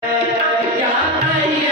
诶呀哎呀